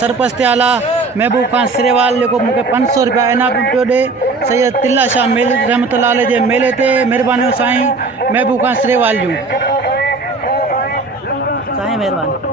सरपंच ते आला महबूब खान सिरेवाल जेको मूंखे 500 रुपया इनाम पियो ॾे सैयद तिल्ला शाह मेल रहमतुल्लाह जे मेले ते महिरबानी साईं महबूब खान सिरेवाल जूं साईं महिरबानी।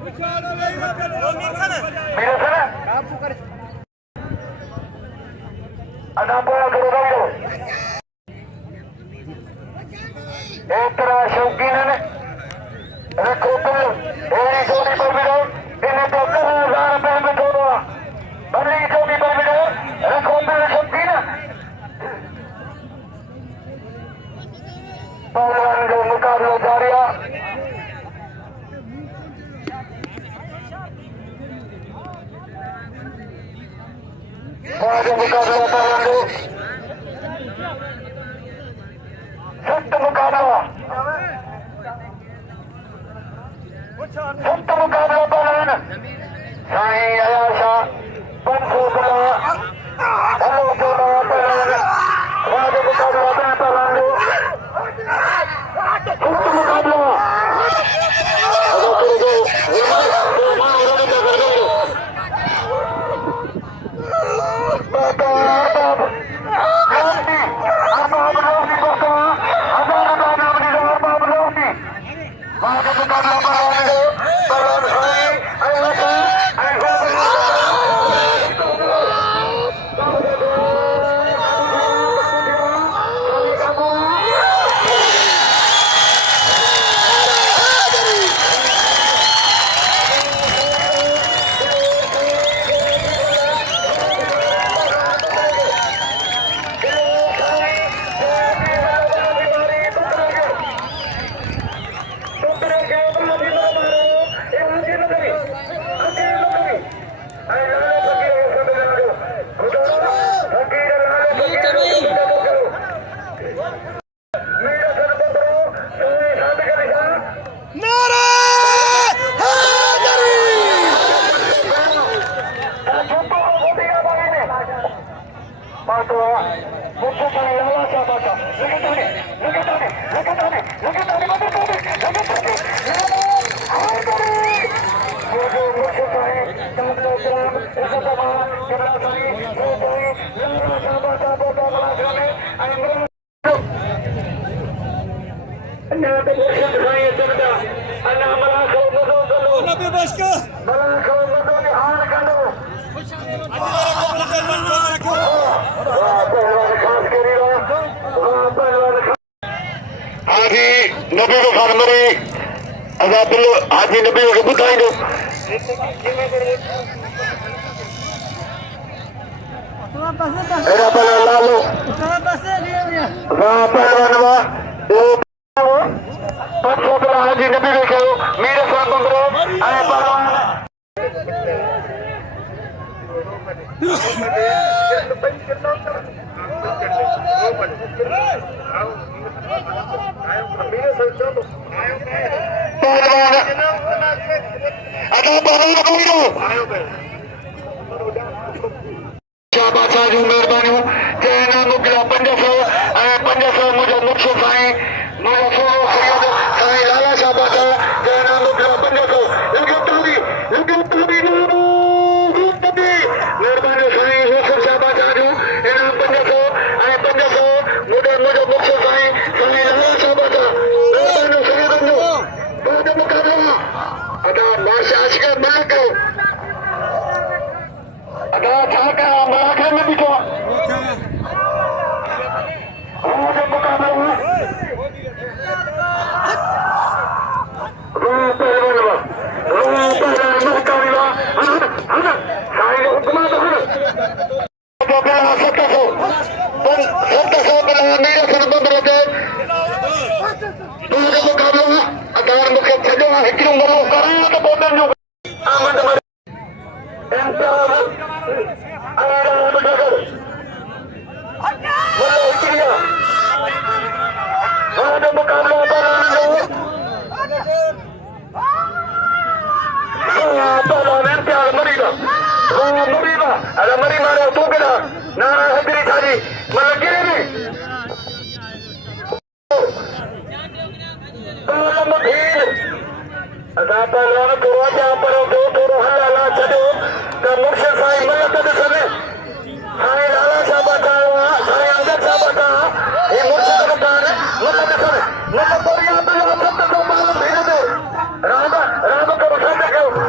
एक तरह शौकीन ने रखो छोटी पर मिलो इन्हें तो 10,000 रुपए में छोड़ो बल्ली छोटी पर मिलो रखो शौकीन पहलवान जो मुकाबला जारी मुकाबला पहलवान सख्त मुकाबला पहलवान साईं अयाशा 500 हेलो पहलवान मुकाबला पहलवान सख्त मुकाबला हाजी नबी को खान मरी हाजी नबी को बुधाई दो लालो हाजी नबी को मेरे साथ शाबाशा जूं महिरबानियूं जंहिं मोकिलिया 500 मुंहिंजो मुखियो साईं मुंहिंजो सैयद साईं लाला शाबाशा जंहिं मोकिलिया 500 महिरबानी साईं यूसुफ शाबाशा जूं इनाम 500 ऐं 500 मुंहिंजो मुखियो साईं साईं लाला शाबाशा महिरबानी सैयदनि जो मुंहिंजो मुक़ाबिला अदा बादशाह के मालिक अदा छा कयां मलाखे में बीठो मुंहिंजो मुक़ाबिलो साईं जो हुकुम मुक़ाबिलो अदार मूंखे छॾियो आहे हिकिड़ो गलो करायां त पोइ मरी मारो तू केॾा नारा हैदरी छाजी मतलब गिरे बि असां पहलवान थोरो अॻियां पर थोरो हल हला छॾियो त मुर्शिद साईं मलक ॾिसनि साईं लाला शाह बचा साईं अंदर शाह बचा हे मुर्शिद कान मलक ॾिसनि मलक बढ़िया बढ़िया सत सौ माण्हू भीड़ ते राम करो सत कयो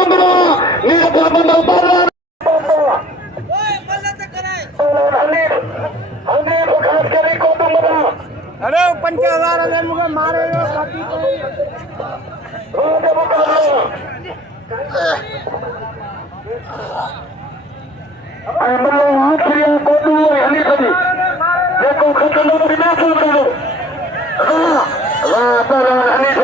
पंद्रह नीरज बंदो बारह हनीफ खास करी को पंद्रह अरे 50,000 मुझे मारे बाकी रोज मुकाबला मल्लो आखिरी को हनीफ जी देखो खतरा बिना सुनो वाह पर हनीफ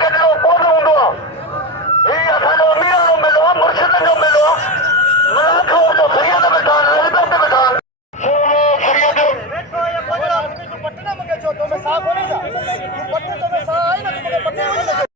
कढियो कोन हूंदो आहे हीउ असांजो अमीर जो मेलो आहे मुर्शिद जो मेलो आहे मलाखो जो सैयद वेठा आहिनि इज़त वेठा आहिनि सैयद पटना में छो तो मैं साहब बोले जा तू पटना तो मैं साहब आई ना तू मुझे पटना बोले जा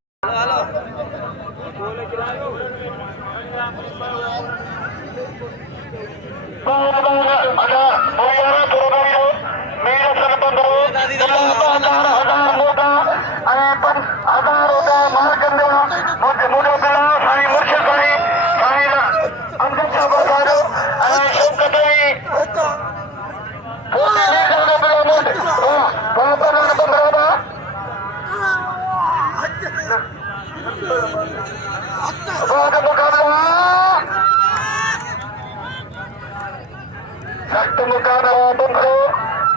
सख्त मुकाबला बंदरो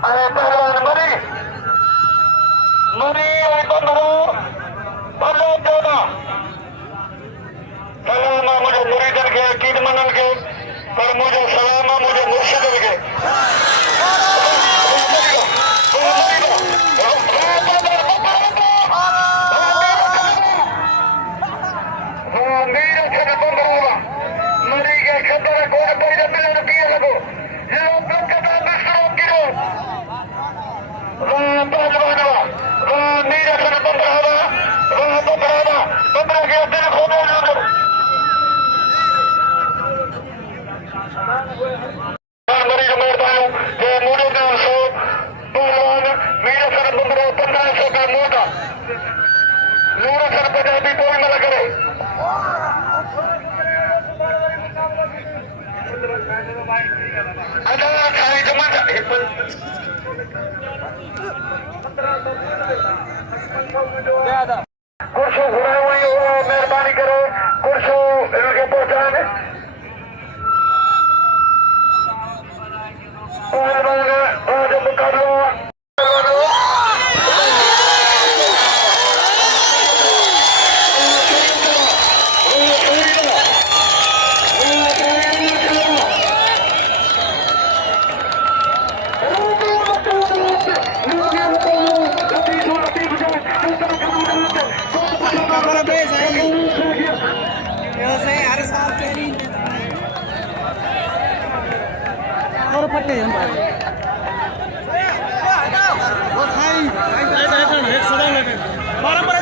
ऐं पहलवान मरी ऐं बंदरो भलो चोॾा सलाम आहे मुंहिंजे मुरीदनि खे कीदमननि खे पर मुंहिंजो सलाम आहे मुंहिंजे मुर्शिदनि खे कुर्सो घुरायो हुई महिरबानी करे कुर्सो इनखे पहुचाइनि जो मुकाबलो और पट्टे हम वो साईं एक सदा लगे 12 पर